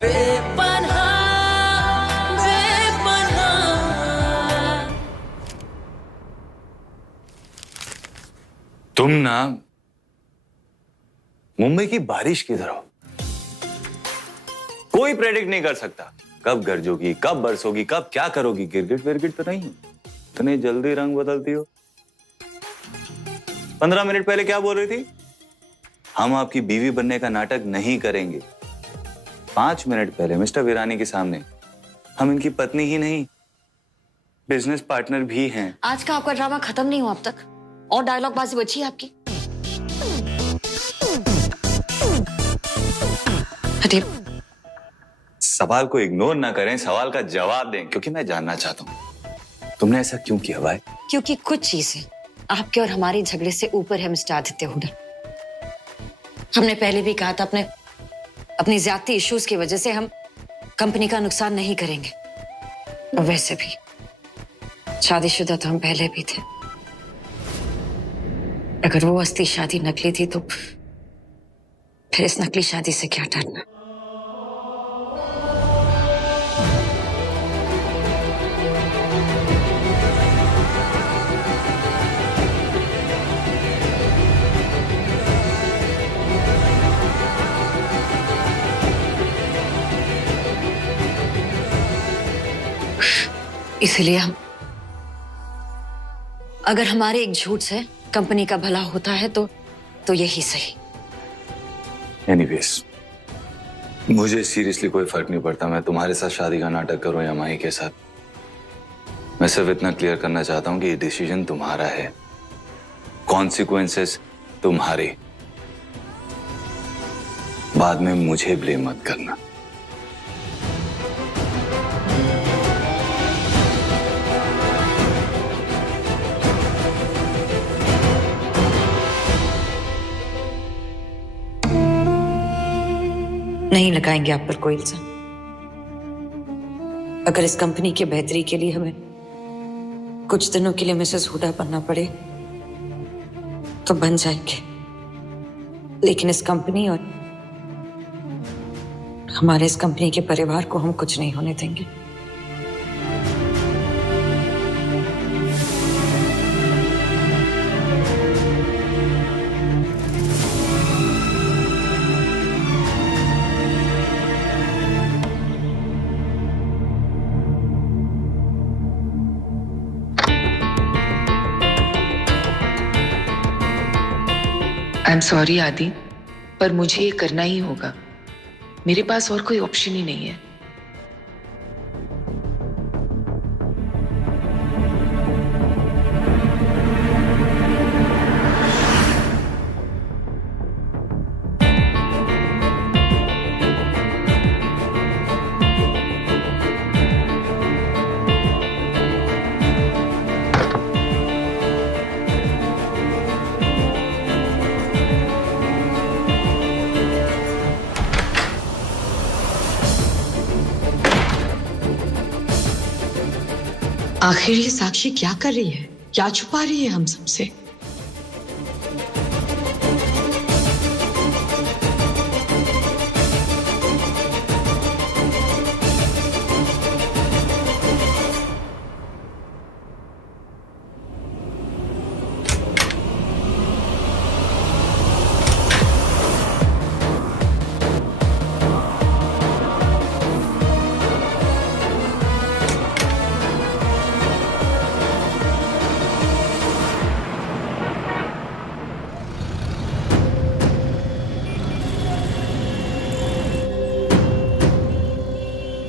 बेपनाह, बेपनाह। तुम ना मुंबई की बारिश की तरह हो। कोई प्रेडिक्ट नहीं कर सकता कब गरजोगी, कब बरसोगी, कब क्या करोगी। गिरगिट विरगिट तो नहीं, इतनी जल्दी रंग बदलती हो। 15 मिनट पहले क्या बोल रही थी? हम आपकी बीवी बनने का नाटक नहीं करेंगे। 5 मिनट पहले मिस्टर वीरानी के सामने हम इनकी पत्नी ही नहीं, बिजनेस पार्टनर भी हैं। आज का आपका ड्रामा खत्म नहीं हुआ अब तक, और डायलॉग बाजी बची है आपकी। हटे। सवाल को इग्नोर ना करें, सवाल का जवाब दें, क्योंकि मैं जानना चाहता हूं तुमने ऐसा क्यों किया भाई? क्योंकि कुछ चीजें आपके और हमारे झगड़े से ऊपर है मिस्टर आदित्य हुडा। हमने पहले भी कहा था अपनी ज्यादती इश्यूज की वजह से हम कंपनी का नुकसान नहीं करेंगे। और वैसे भी शादीशुदा तो हम पहले भी थे। अगर वो असली शादी नकली थी तो फिर इस नकली शादी से क्या डरना। इसलिए हम, अगर हमारे एक झूठ से कंपनी का भला होता है तो यही सही। एनीवेज, मुझे सीरियसली कोई फर्क नहीं पड़ता मैं तुम्हारे साथ शादी का नाटक करूं या माही के साथ। मैं सिर्फ इतना क्लियर करना चाहता हूं कि ये डिसीजन तुम्हारा है, कॉन्सिक्वेंसेस तुम्हारे। बाद में मुझे ब्लेम मत करना। नहीं लगाएंगे आप पर कोई इल्जाम। अगर इस कंपनी की बेहतरी के लिए हमें कुछ दिनों के लिए मिसेस हुडा बनना पड़े तो बन जाएंगे, लेकिन इस कंपनी और हमारे इस कंपनी के परिवार को हम कुछ नहीं होने देंगे। आई एम सॉरी आदि, पर मुझे ये करना ही होगा। मेरे पास और कोई ऑप्शन ही नहीं है। आखिर ये साक्षी क्या कर रही है? क्या छुपा रही है हम सबसे?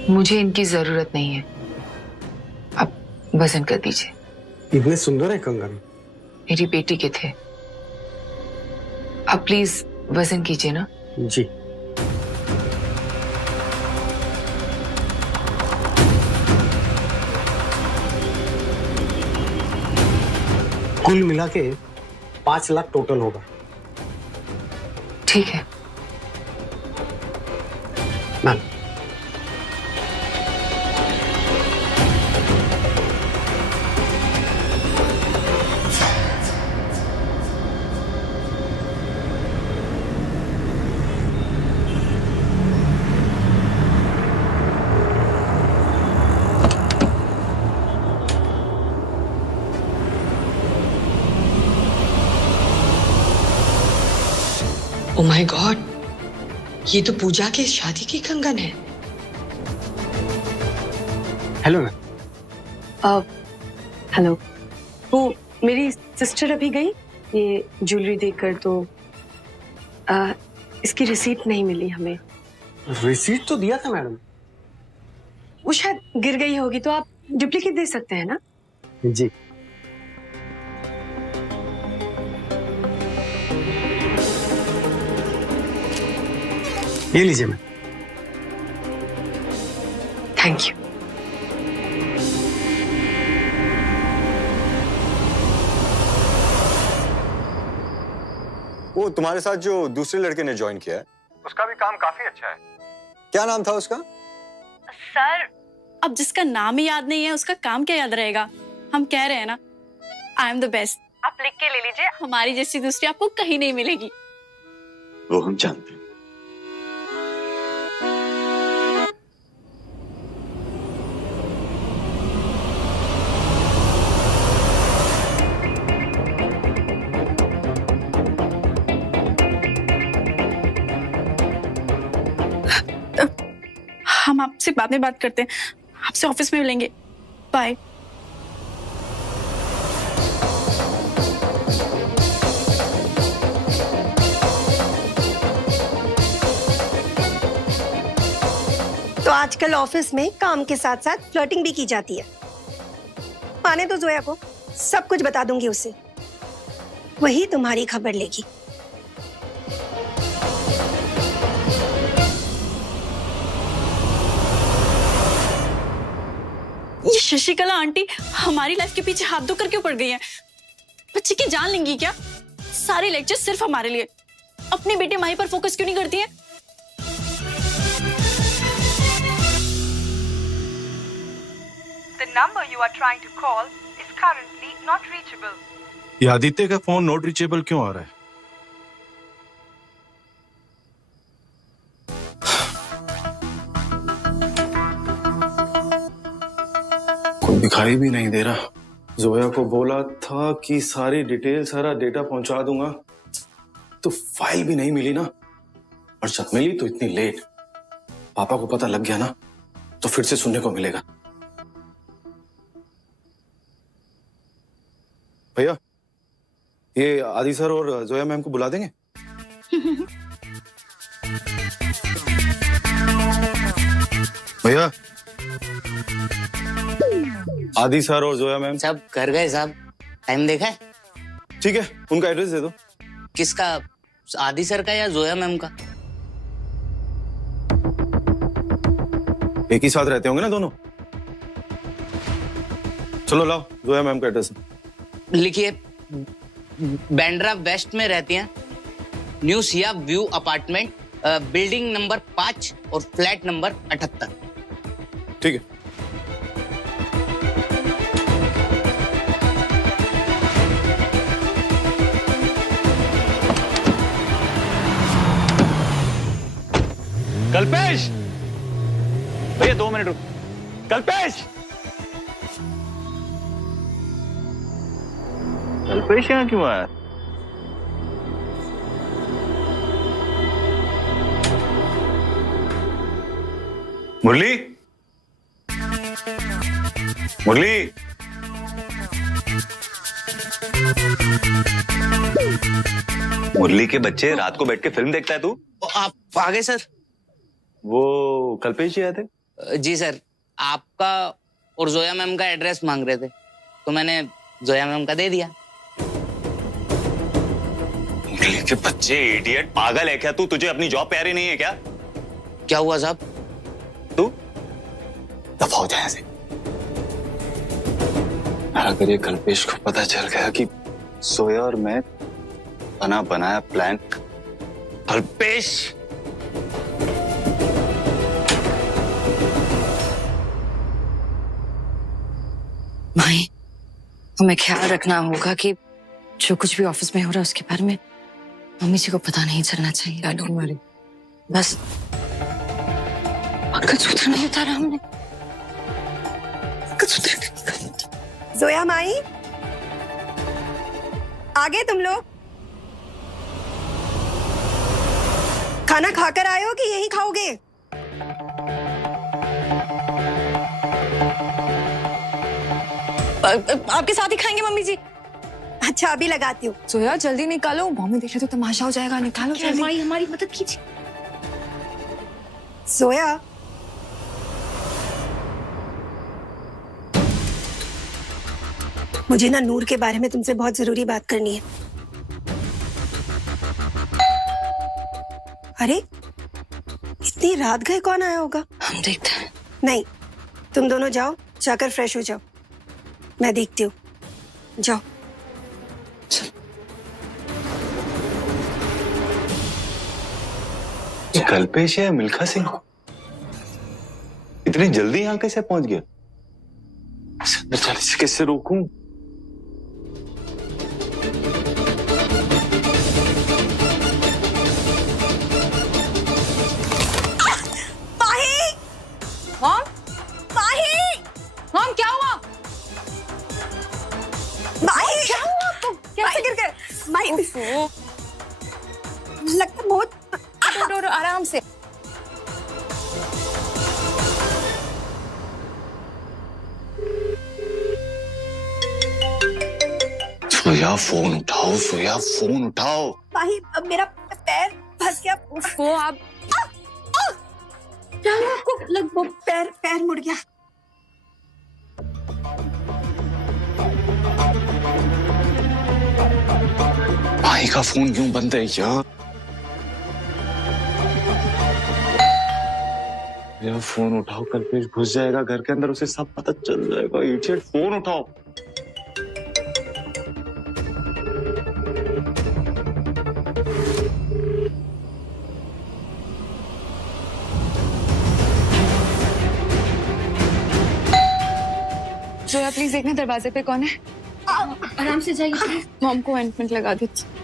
मुझे इनकी जरूरत नहीं है। अब वजन कर दीजिए। इतने सुंदर है कंगन। मेरी बेटी के थे। अब प्लीज वजन कीजिए ना। जी। कुल मिला के 5 लाख टोटल होगा। ठीक है मैम। ओ माय गॉड, ये तो पूजा के शादी की कंगन है। Hello ma'am. हेलो। वो मेरी सिस्टर अभी गई ये ज्वेलरी देखकर, तो इसकी रिसीट नहीं मिली हमें। रिसीट तो दिया था मैडम। वो शायद गिर गई होगी, तो आप डुप्लीकेट दे सकते हैं ना? जी। ये लीजिए मैम। Thank you. वो तुम्हारे साथ जो दूसरे लड़के ने ज्वाइन किया है, उसका भी काम काफी अच्छा है। क्या नाम था उसका? सर, अब जिसका नाम ही याद नहीं है उसका काम क्या याद रहेगा? हम कह रहे हैं ना, आई एम द बेस्ट। आप लिख के ले लीजिए, हमारी जैसी दूसरी आपको कहीं नहीं मिलेगी। वो हम जानते हैं। हम आपसे बाद में बात करते हैं, आपसे ऑफिस में मिलेंगे। बाय। तो आजकल ऑफिस में काम के साथ साथ फ्लर्टिंग भी की जाती है। आने दो जोया को, सब कुछ बता दूंगी उसे, वही तुम्हारी खबर लेगी। ये शशिकला आंटी हमारी लाइफ के पीछे हाथ धोकर क्यों पड़ गई हैं? बच्चे की जान लेंगी क्या? सारे लेक्चर सिर्फ हमारे लिए। अपनी बेटी माही पर फोकस क्यों नहीं करती हैं? The number you are trying to call is currently not reachable. ये आदित्य का फोन नॉट रीचेबल क्यों आ रहा है? कोई दिखाई भी नहीं दे रहा। जोया को बोला था कि सारी डिटेल, सारा डेटा पहुंचा दूंगा, तो फाइल भी नहीं मिली ना। और जब मिली तो इतनी लेट। पापा को पता लग गया ना तो फिर से सुनने को मिलेगा। भैया, ये आदि सर और जोया मैम को बुला देंगे? भैया, आदि सर और जोया मैम सब कर गए साहब। टाइम देखा है? ठीक है, उनका एड्रेस दे दो। किसका? आदि सर का या जोया मैम का? एक ही साथ रहते होंगे ना दोनों। चलो लाओ, जोया मैम का एड्रेस। लिखिए, बैंड्रा वेस्ट में रहती हैं, new Siya view apartment, building number 5 और फ्लैट नंबर 78। ठीक है। कल्पेश, भैया 2 मिनट रुक। कल्पेश, कल्पेश यहाँ क्यों आया? मुरली, मुरली, मुरली के बच्चे, रात को बैठ के फिल्म देखता है तू? आप आ गए सर? वो कल्पेश जी आए थे? जी सर, आपका और जोया मैम का एड्रेस मांग रहे थे, तो मैंने जोया मैम का दे दिया। मुरली के बच्चे, इडियट, पागल है क्या तू? तुझे अपनी जॉब प्यारी नहीं है क्या? क्या हुआ साहब? तू दफा हो जाए ऐसे। अगर ये कल्पेश को पता चल गया कि सोया और मैं बना बनाया प्लान। कल्पेश, माही, हमें ख्याल रखना होगा कि जो कुछ भी ऑफिस में हो रहा है उसके बारे में मम्मी जी को पता नहीं चलना चाहिए। Don't worry. बस मंगलसूत्र नहीं उतारा हमने। मंगलसूत्र नहीं। जोया माई, आगे तुम लोग। खाना खाकर आए हो कि यहीं खाओगे? आपके साथ ही खाएंगे मम्मी जी। अच्छा अभी लगाती हूँ। जोया जल्दी निकालो, मम्मी देखे तो तमाशा हो जाएगा। निकालो जल्दी। हमारी मदद कीजिए। सोया मुझे ना नूर के बारे में तुमसे बहुत जरूरी बात करनी है। अरे इतनी रात गए कौन आया होगा? हम देखते हैं। नहीं, तुम दोनों जाओ, जाकर फ्रेश हो जाओ, मैं देखती हूँ। जाओ। कल्पेश है मिल्खा सिंह, इतनी जल्दी यहाँ कैसे पहुंच गया? अंदर जाने से कैसे रोकूं? मॉम क्या हुआ? क्या हुआ आपको? कैसे गिर गए? लगता बहुत आराम से। सोया फोन उठाओ, सोया फोन उठाओ। भाई अब मेरा पैर फंस गया। वो आप क्या हुआ आपको? पैर मुड़ गया। भाई का फोन क्यों बंद है यार? यार फोन उठाओ, कल्पेश घुस जाएगा घर के अंदर, उसे सब पता चल जाएगा। इडियट, फोन उठाओ। जोया प्लीज देखना दरवाजे पे कौन है। आराम से जाइए प्लीज। मॉम को ऑइंटमेंट लगा दीजिए।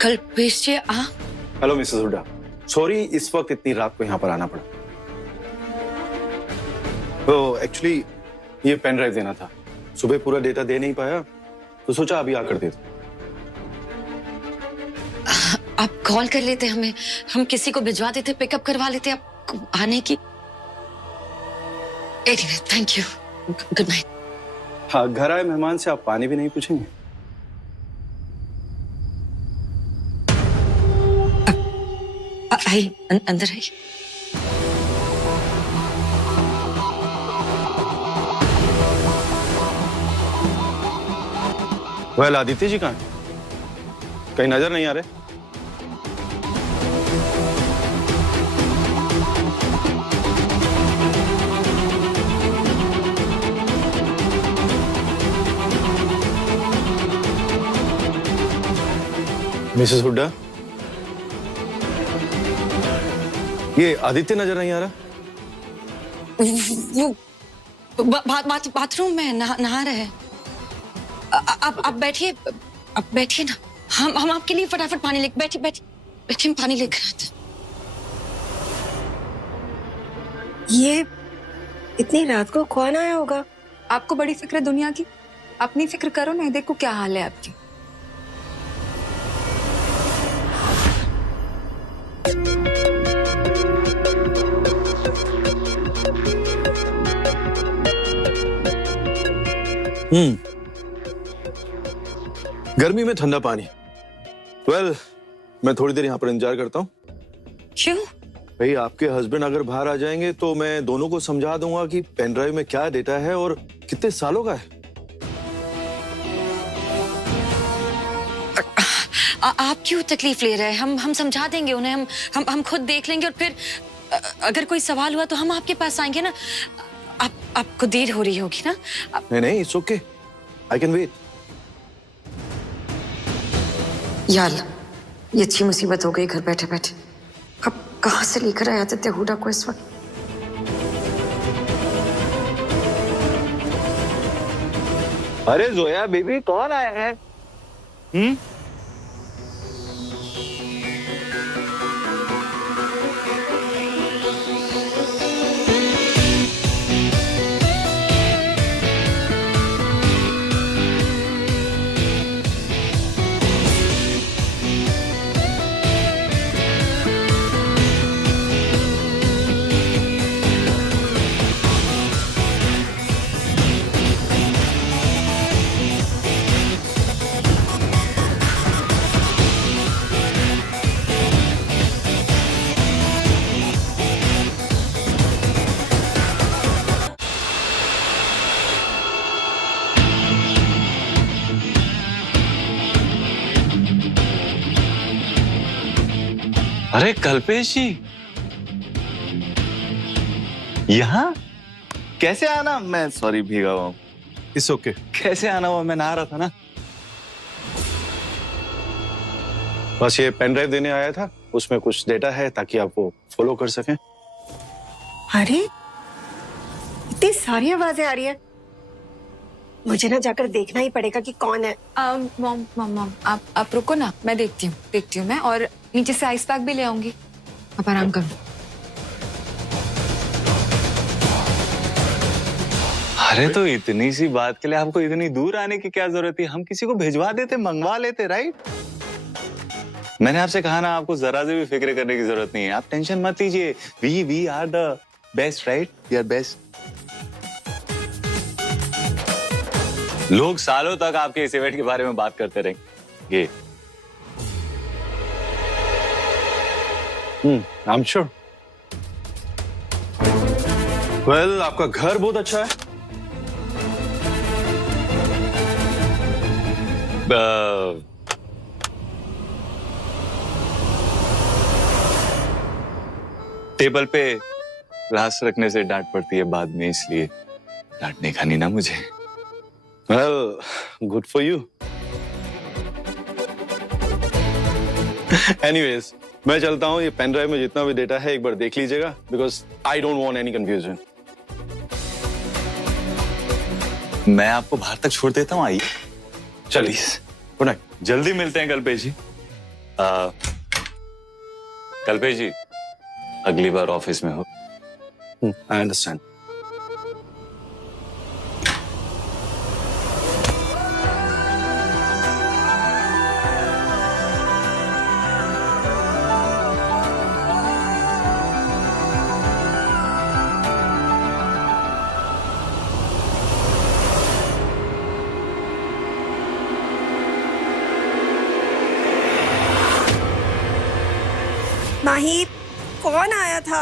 कल्पेश जी हेलो मिसेस हुड्डा, सॉरी इस वक्त इतनी रात को यहाँ पर आना पड़ा। तो एक्चुअली ये पेन ड्राइव देना था, सुबह पूरा डेटा दे नहीं पाया तो सोचा अभी आकर दे दूं। आप कॉल कर लेते हमें, हम किसी को भिजवा देते, पिकअप करवा लेते आपको आने की। Anyway thank you, good night. हाँ, घर आए मेहमान से आप पानी भी नहीं पूछेंगे? आई अंदर आई। वेल आदित्य जी कहाँ हैं? कहीं नजर नहीं आ रहे? मिसेस हुड्डा, ये आदित्य नजर नहीं आ रहा? वो बाथरूम में नहा रहे हैं। आप बैठिए, आप बैठिए ना, हम आपके लिए फटाफट पानी लेके बैठिए पानी लेकर आते। ये इतनी रात को कौन आया होगा? आपको बड़ी फिक्र है दुनिया की, अपनी फिक्र करो ना। देखो क्या हाल है आपकी। गर्मी में ठंडा पानी। वेल, मैं थोड़ी देर यहाँ पर इंतजार करता हूँ। क्यों? भाई आपके हस्बैंड अगर बाहर आ जाएंगे तो मैं दोनों को समझा दूंगा कि पेन ड्राइव में क्या डेटा है और कितने सालों का है। आप क्यों तकलीफ ले रहे हैं? हम समझा देंगे उन्हें, हम खुद देख लेंगे और फिर अगर कोई सवाल हुआ तो हम आपके पास आएंगे ना। आपको देर हो रही होगी ना? नहीं, it's okay, I can wait. यार ये अच्छी मुसीबत हो गई घर बैठे बैठे। अब कहाँ से लेकर आए आदित्य हुडा को इस वक्त? अरे जोया बेबी, कौन आया है? अरे कल्पेश जी, यहाँ कैसे आना? मैं सॉरी भीगा हुआ हूँ। It's okay. कैसे आना हुआ? मैं नहा रहा था ना। बस ये पेन ड्राइव देने आया था, उसमें कुछ डेटा है ताकि आप वो फॉलो कर सकें। अरे इतनी सारी आवाजें आ रही है, मुझे ना जाकर देखना ही पड़ेगा कि कौन है। मॉम मॉम मॉम आप रुको ना, मैं देखती हूँ मैं, और नीचे से आइस पैक भी ले आऊंगी। आप आराम करो। अरे तो इतनी सी बात के लिए आपको इतनी दूर आने की क्या जरूरत थी? हम किसी को भिजवा देते, मंगवा लेते, राइट? मैंने आपसे कहा ना, आपको जरा से भी फिक्र करने की जरूरत नहीं है। आप टेंशन मत लीजिए। We are the best, right? We are best. लोग सालों तक आपके इस इवेंट के बारे में बात करते रहेंगे। I am sure. वेल, आपका घर बहुत अच्छा है। टेबल पे ग्लास रखने से डांट पड़ती है बाद में, इसलिए डांटने का नहीं ना मुझे। Well, good for you. Anyways, मैं चलता हूँ। ये पेन ड्राइव में जितना भी डेटा है एक बार देख लीजिएगा, because I don't want any confusion. मैं आपको बाहर तक छोड़ देता हूँ, आइए। चलिए, गुड नाइट। जल्दी मिलते हैं कल्पेश जी। कल्पेश जी, अगली बार ऑफिस में हो। I understand. माही, कौन आया था?